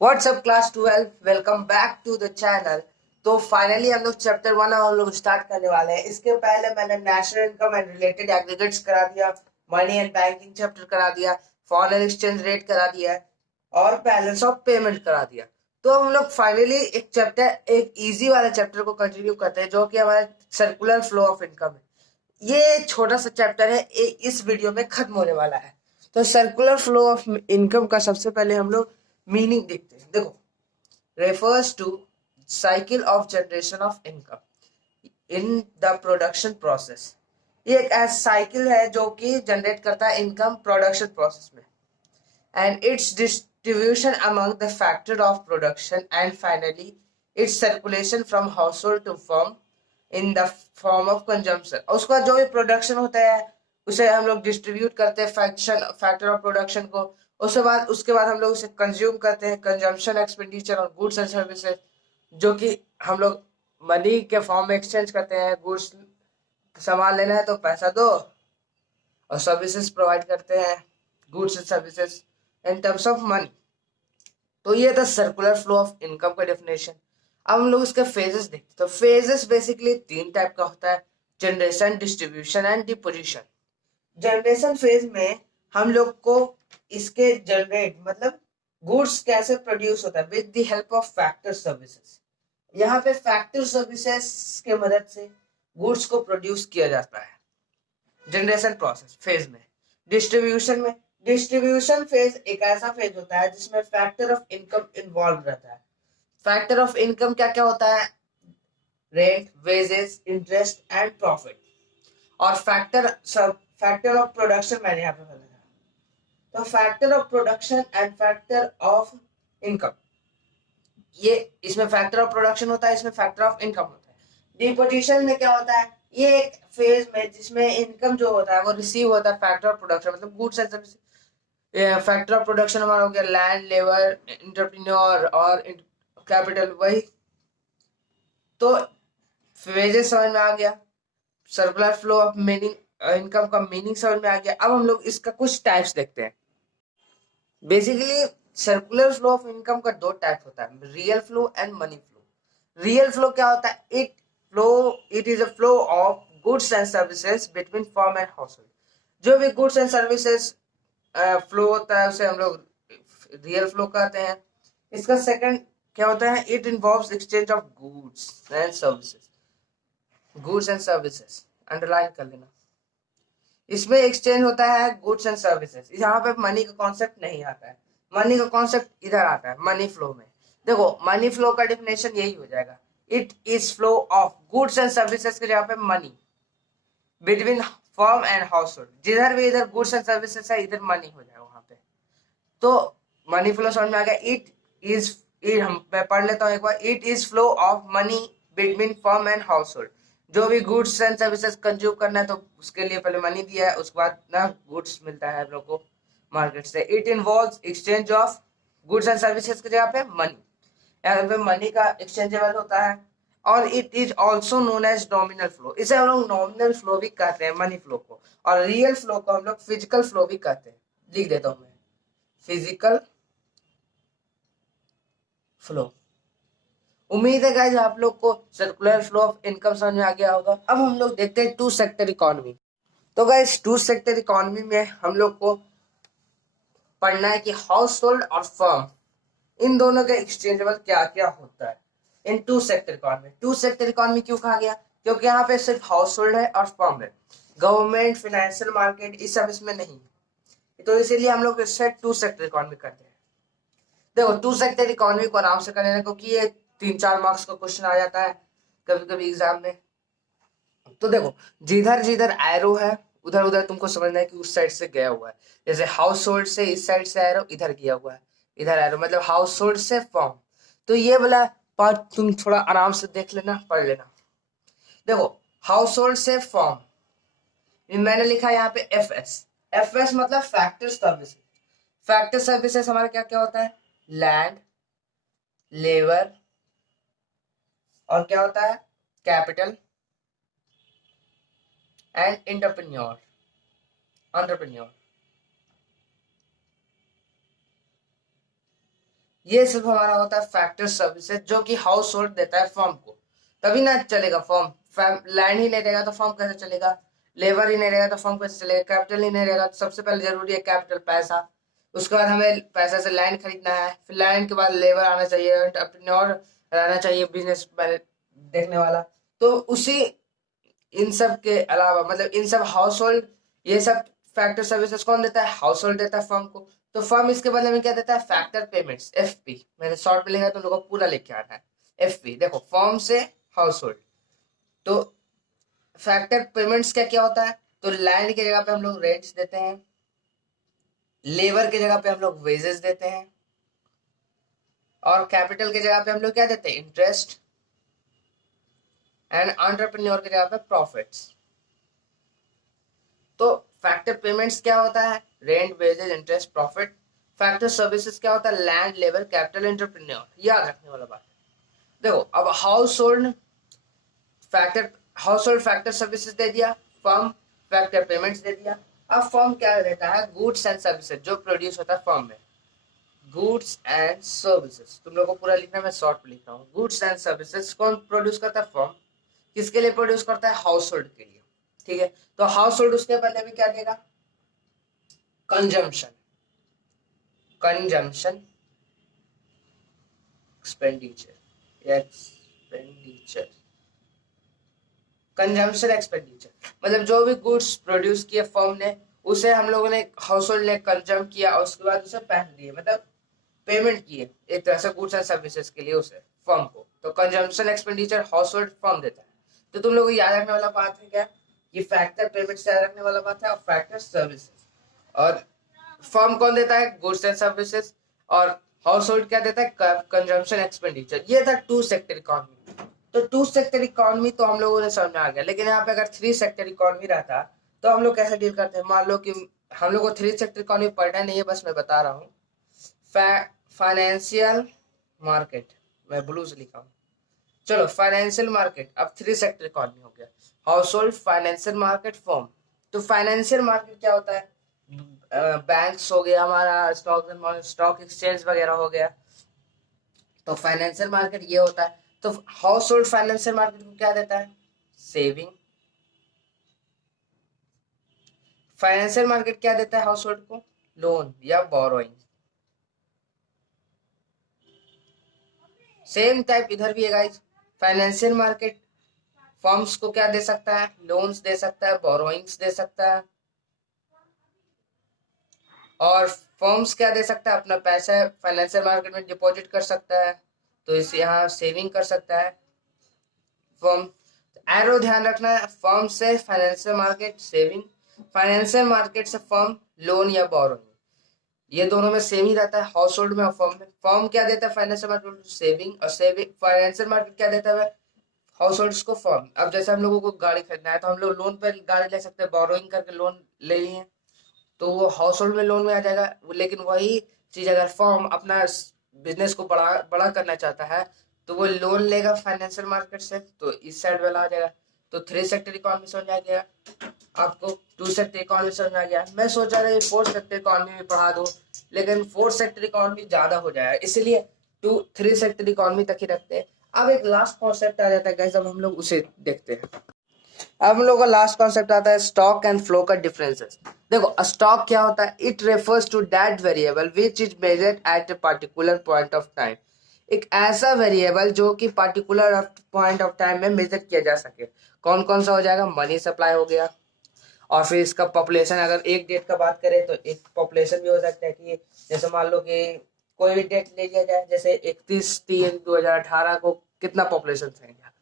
WhatsApp class 12 welcome back to the channel. तो finally हम लोग चैप्टर 1 हम लोग स्टार्ट करने वाले हैं। इसके पहले मैंने national income and related aggregates करा दिया, मनी एंड बैंकिंग चैप्टर करा दिया, फॉरेन एक्सचेंज रेट करा दिया और बैलेंस ऑफ पेमेंट करा दिया। तो हम लोग फाइनली एक इजी वाले चैप्टर को कंटिन्यू करते हैं जो कि हमारा सर्कुलर फ्लो ऑफ इनकम है। ये छोटा सा चैप्टर है, इस वीडियो में खत्म होने वाला है। तो सर्कुलर फ्लो ऑफ इनकम का सबसे पहले हम लोग मीनिंग देखते हैं। देखो, refers to cycle of generation of income in the production process। ये एक ऐसा साइकिल है जो कि जनरेट करता है इनकम प्रोडक्शन प्रोसेस में, and its distribution among the factor of production, and finally its circulation from household to firm in the form of consumption। उसका जो भी प्रोडक्शन होता है उसे हम लोग डिस्ट्रीब्यूट करते हैं फैक्टर ऑफ प्रोडक्शन को। उसके बाद हम लोग उसे कंज्यूम करते हैं, कंजम्पशन एक्सपेंडिचर और गुड्स एंड सर्विसेज, जो कि हम लोग मनी के फॉर्म में एक्सचेंज करते हैं। गुड्स सामान लेना है तो पैसा दो, और सर्विसेज प्रोवाइड करते हैं, goods and services in terms of money. तो ये था सर्कुलर फ्लो ऑफ इनकम का डेफिनेशन। अब हम लोग इसके फेजेस देखते हैं। तो फेजेस बेसिकली तीन टाइप का होता है: generation, distribution and deposition. Generation phase में हम लोग को इसके जनरेट मतलब गुड्स कैसे प्रोड्यूस होता है with the help of factor services. यहाँ पे फैक्टर सर्विसेज के मदद से गुड्स को प्रोड्यूस किया जाता है जनरेशन प्रोसेस फेज में। डिस्ट्रीब्यूशन फेज एक ऐसा फेज होता है जिसमें फैक्टर ऑफ इनकम इन्वॉल्व रहता है। फैक्टर ऑफ इनकम क्या क्या होता है? Rent, wages, interest and profit. और फैक्टर ऑफ प्रोडक्शन मैंने यहाँ पे बताया। तो factor of production and factor of income, ये इसमें फैक्टर ऑफ प्रोडक्शन होता है, इसमें फैक्टर ऑफ इनकम होता है। डिपोजिशन में क्या होता है? ये एक फेज में जिसमें इनकम जो होता है वो रिसीव होता है फैक्टर ऑफ प्रोडक्शन मतलब goods and service. Factor of production हमारा हो गया लैंड, लेबर, इंटरप्रेन्योर और कैपिटल, वही। तो वेजेस समझ में आ गया, circular flow of meaning, income का मीनिंग समझ में आ गया। अब हम लोग इसका कुछ टाइप्स देखते हैं। Basically circular flow of income का दो टाइप होता है: real flow and money flow. Real flow क्या होता है? It is a flow of goods and services between firm and household. जो भी गुड्स एंड सर्विसेज फ्लो होता है उसे हम लोग रियल फ्लो कहते हैं। इसका सेकंड क्या होता है? It involves exchange of goods and services, underline कर लेना। इसमें एक्सचेंज होता है गुड्स एंड सर्विसेज। यहाँ पे मनी का कॉन्सेप्ट नहीं आता है, मनी का कॉन्सेप्ट इधर आता है मनी फ्लो में। देखो, मनी फ्लो का डेफिनेशन यही हो जाएगा: it is flow of goods and services के जगह पे money between firm and house hold. जिधर भी इधर गुड्स एंड सर्विसेज है इधर मनी हो जाएगा वहां पे। तो मनी फ्लो समझ में आ गया। इज मैं पढ़ लेता हूँ एक बार: it is flow of money between firm and household. जो भी गुड्स एंड सर्विसेज कंज्यूम करना है तो उसके लिए पहले मनी दिया है, उसके बाद ना गुड्स मिलता है हम लोग को मार्केट से। It involves exchange of goods and services की जगह पे मनी, यहाँ पे मनी का एक्सचेंजेबल होता है। और it is also known as nominal flow. इसे हम लोग नॉमिनल फ्लो भी कहते हैं मनी फ्लो को। और रियल फ्लो को हम लोग फिजिकल फ्लो भी कहते हैं। लिख देता हूँ मैं, फिजिकल फ्लो। उम्मीद है गाइस आप लोग को सर्कुलर फ्लो ऑफ इनकम समझ में आ गया होगा। अब हम लोग देखते हैं टू सेक्टर इकोनॉमी। तो गाइस टू सेक्टर इकोनॉमी में हम लोग को पढ़ना है कि हाउस होल्ड और फर्म, इन दोनों के एक्सचेंजेबल क्या क्या होता है in two sector economy. Two sector economy क्यों कहा गया? क्योंकि यहाँ पे सिर्फ हाउस होल्ड है और फर्म है, गवर्नमेंट, फाइनेंशियल मार्केट ये सब इसमें नहीं है। तो इसीलिए हम लोग इससे टू सेक्टर इकोनॉमी करते हैं। देखो, टू सेक्टर इकोनॉमी को आराम से कर लेना क्योंकि ये 3-4 मार्क्स का क्वेश्चन आ जाता है कभी कभी एग्जाम में। तो देखो, जिधर जिधर एरो है उधर उधर तुमको समझना है कि उस साइड से गया हुआ है। जैसे हाउस होल्ड से इस साइड से एरो इधर गया हुआ है, इधर एरो मतलब हाउस होल्ड से फॉर्म। तो ये वाला पार्ट तुम थोड़ा आराम से देख लेना, पढ़ लेना। देखो, हाउस होल्ड से फॉर्म मैंने लिखा है यहाँ पे एफ एस। एफ एस मतलब फैक्टर सर्विसेज। फैक्टर सर्विसेज हमारा क्या क्या होता है? लैंड, लेबर, और क्या होता है? Capital and entrepreneur. ये सिर्फ हमारा होता है फैक्टर सर्विसेज जो कि हाउस होल्ड देता है फर्म को, तभी ना चलेगा फर्म। लैंड ही नहीं रहेगा तो फर्म कैसे चलेगा, लेबर ही नहीं रहेगा तो फर्म कैसे चलेगा, कैपिटल ही नहीं रहेगा तो सबसे पहले जरूरी है कैपिटल, पैसा। उसके बाद हमें पैसा से लैंड खरीदना है, फिर लैंड के बाद लेबर आना चाहिए, एंटरप्रेन्योर रहना चाहिए, बिजनेस देखने वाला। तो उसी इन सब के अलावा मतलब इन सब हाउस होल्ड, ये सब फैक्टर सर्विसेज कौन देता है, हाउस होल्ड देता है फर्म को। तो फर्म इसके बदले में क्या देता है, फैक्टर पेमेंट्स, एफपी। मैंने शॉर्ट में लिखा है, तुम लोगों को पूरा लिख के आना है। एफपी देखो, फर्म से हाउस होल्ड। तो फैक्टर पेमेंट्स क्या क्या होता है, तो लैंड की जगह पे हम लोग रेंट्स देते हैं, लेबर की जगह पे हम लोग वेजेस देते हैं, और कैपिटल की जगह पे हम लोग क्या देते हैं, इंटरेस्ट, एंड एंटरप्रेन्योर की जगह पे प्रॉफिट्स। तो फैक्टर पेमेंट्स क्या होता है, rent, wages, interest, profit. Factor services क्या होता है, लैंड, लेबर, कैपिटल, एंटरप्रेन्योर। याद रखने वाला बात है। देखो अब हाउस होल्ड फैक्टर सर्विसेज दे दिया, फर्म फैक्टर पेमेंट्स दे दिया। अब फर्म क्या देता है, गुड्स एंड सर्विसेज जो प्रोड्यूस होता है फर्म में। गुड्स एंड सर्विसेज तुम लोग को पूरा लिखना है, मैं शॉर्ट में लिख रहा हूँ। गुड्स एंड सर्विसेज कौन प्रोड्यूस करता है, फर्म। किसके लिए प्रोड्यूस करता है, हाउस होल्ड के लिए। ठीक है, तो हाउस होल्ड उसके पहले भी क्या देगा, consumption, consumption expenditure, consumption expenditure मतलब जो भी गुड्स प्रोड्यूस किए फर्म ने, उसे हम लोगों ने हाउस होल्ड ने कंज्यूम किया और उसके बाद उसे पैसे दिए, मतलब पेमेंट किए एक तरह से गुड्स एंड सर्विसेज के लिए उसे, फर्म को। तो consumption expenditure house hold firm देता है। तो तुम लोगों को याद रखने वाला बात है क्या, ये फैक्टर पेमेंट से याद रखने वाला बात है, और फैक्टर सर्विसेज। और फर्म कौन देता है, गुड्स एंड सर्विसेज, और हाउस होल्ड क्या देता है, कंजम्पशन एक्सपेंडिचर। ये था टू सेक्टर इकोनॉमी। तो टू सेक्टर इकोनॉमी तो हम लोगों ने समझ में आ गया, लेकिन यहाँ पे अगर थ्री सेक्टर इकोनॉमी रहता तो हम लोग कैसे डील करते हैं। मान लो कि हम लोग को थ्री सेक्टर इकोनॉमी पढ़ना नहीं है, बस मैं बता रहा हूँ। फाइनेंशियल मार्केट, मैं ब्लू से लिखा हूँ। चलो फाइनेंशियल मार्केट, अब थ्री सेक्टर इकोनॉमी हो गया, house hold, financial market, firm. तो फाइनेंशियल मार्केट क्या होता है, बैंक्स हो गया हमारा, स्टॉक एक्सचेंज वगैरह हो गया। तो फाइनेंशियल मार्केट ये होता है। तो हाउस होल्ड फाइनेंशियल मार्केट को क्या देता है, सेविंग। फाइनेंशियल मार्केट क्या देता है हाउस होल्ड को, लोन या बोरोइंग। सेम टाइप इधर भी है गाइस। फाइनेंशियल मार्केट फर्म्स को क्या दे सकता है, लोन्स दे सकता है, बोरोइंग्स दे सकता है। और फर्म्स क्या दे सकता है, अपना पैसा फाइनेंशियल मार्केट में डिपॉजिट कर सकता है, तो इस यहाँ सेविंग कर सकता है फर्म। एरो ध्यान रखना है, फर्म से financial market saving, financial market से फर्म लोन या बोरोइंग। ये दोनों में सेम ही रहता है, हाउस होल्ड में और फर्म में। फर्म क्या देता है, फाइनेंशियल मार्केट सेविंग, और सेविंग फाइनेंशियल मार्केट क्या देता है, हाउस होल्ड को फर्म। अब जैसे हम लोगों को गाड़ी खरीदना है तो हम लोग लोन पर गाड़ी ले सकते हैं, बोरोइंग करके लोन ले लिए तो वो हाउस होल्ड में लोन में आ जाएगा। लेकिन वही चीज अगर फर्म अपना बिजनेस को बड़ा बड़ा करना चाहता है तो वो लोन लेगा फाइनेंशियल मार्केट से, तो इस साइड वाला आ जाएगा। तो थ्री सेक्टर इकोनॉमी समझ आ गया आपको, टू सेक्टर इकोनॉमी समझ में आ गया। मैं सोचा था फोर्थ सेक्टर इकोनॉमी में पढ़ा दूं, लेकिन फोर्थ सेक्टर इकोनॉमी ज्यादा हो जाएगा, इसलिए टू थ्री सेक्टर इकोनॉमी तक ही रखते हैं। अब एक लास्ट कॉन्सेप्ट आ जाता है गाइस, अब हम लोग उसे देखते हैं। अब हम लोग का लास्ट कॉन्सेप्ट आता है स्टॉक एंड फ्लो का डिफरेंसेस। देखो स्टॉक क्या होता है, it refers to that variable which is measured at a particular point of time. एक ऐसा वेरिएबल जो कि पर्टिकुलर पॉइंट ऑफ टाइम में मेजर किया जा सके। कौन कौन सा हो जाएगा, मनी सप्लाई हो गया, और फिर इसका पॉपुलेशन, अगर एक डेट का बात करें तो एक पॉपुलेशन भी हो सकता है कि जैसे मान लो कि कोई भी डेट ले लिया जाए, जैसे 31/3/2018 को कितना पॉपुलेशन था इंडिया।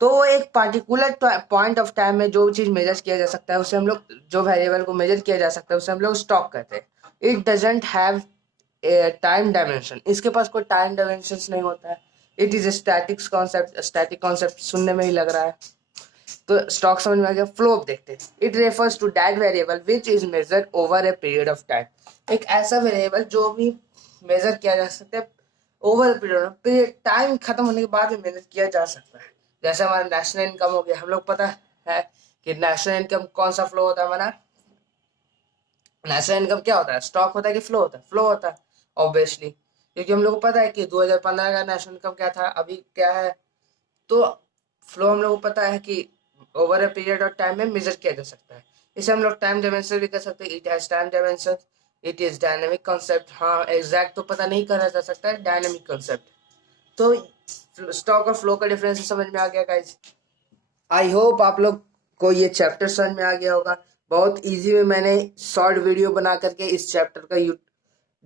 तो एक पर्टिकुलर पॉइंट ऑफ टाइम में जो चीज मेजर किया जा सकता है उसे हम लोग, जो वेरिएबल को मेजर किया जा सकता है उसे हम लोग स्टॉक कहते हैं। It doesn't have time dimension, इसके पास कोई टाइम डायमेंशन नहीं होता है। It is statics concept, static concept सुनने में ही लग रहा है। तो स्टॉक समझ में आ गया। फ्लो देखते हैं, it refers to that variable which is measured over a period of time. एक ऐसा वेरिएबल जो भी मेजर किया जा सकता है ओवर पीरियड, टाइम खत्म होने के बाद भी मेजर किया जा सकता है। जैसे हमारा नेशनल इनकम हो गया, हम लोग पता है कि नेशनल इनकम कौन सा फ्लो होता है हमारा, नेशनल इनकम क्या होता है, स्टॉक होता है कि फ्लो होता है, फ्लो होता है ऑब्वियसली। क्योंकि हम लोग को पता है कि 2015 का नेशनल इनकम क्या था, अभी क्या है। तो फ्लो हम लोग को पता है कि over a period of time में मेजर किया जा सकता है। इसे हम लोग टाइम डायमेंशन भी कर सकते हैं। It has time dimension, it is dynamic concept. हाँ, एग्जैक्ट तो पता नहीं करा जा सकता है, डायनेमिक कॉन्सेप्ट। तो स्टॉक और फ्लो का डिफरेंस समझ में आ गया गाइस। आई होप आप लोग को ये चैप्टर समझ में आ गया होगा। बहुत इजी में मैंने शॉर्ट वीडियो बना करके इस चैप्टर का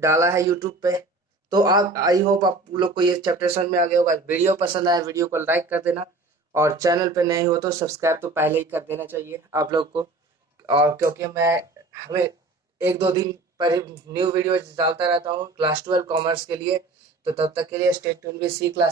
डाला है यूट्यूब पे। तो आप, आई होप आप लोग को ये चैप्टर समझ में आ गया होगा। वीडियो पसंद आया वीडियो को लाइक कर देना, और चैनल पे नए हो तो सब्सक्राइब तो पहले ही कर देना चाहिए आप लोग को। और क्योंकि मैं हमें एक दो दिन पर ही न्यू वीडियो डालता रहता हूँ क्लास 12 कॉमर्स के लिए। तो तब तक के लिए stay tuned with C class.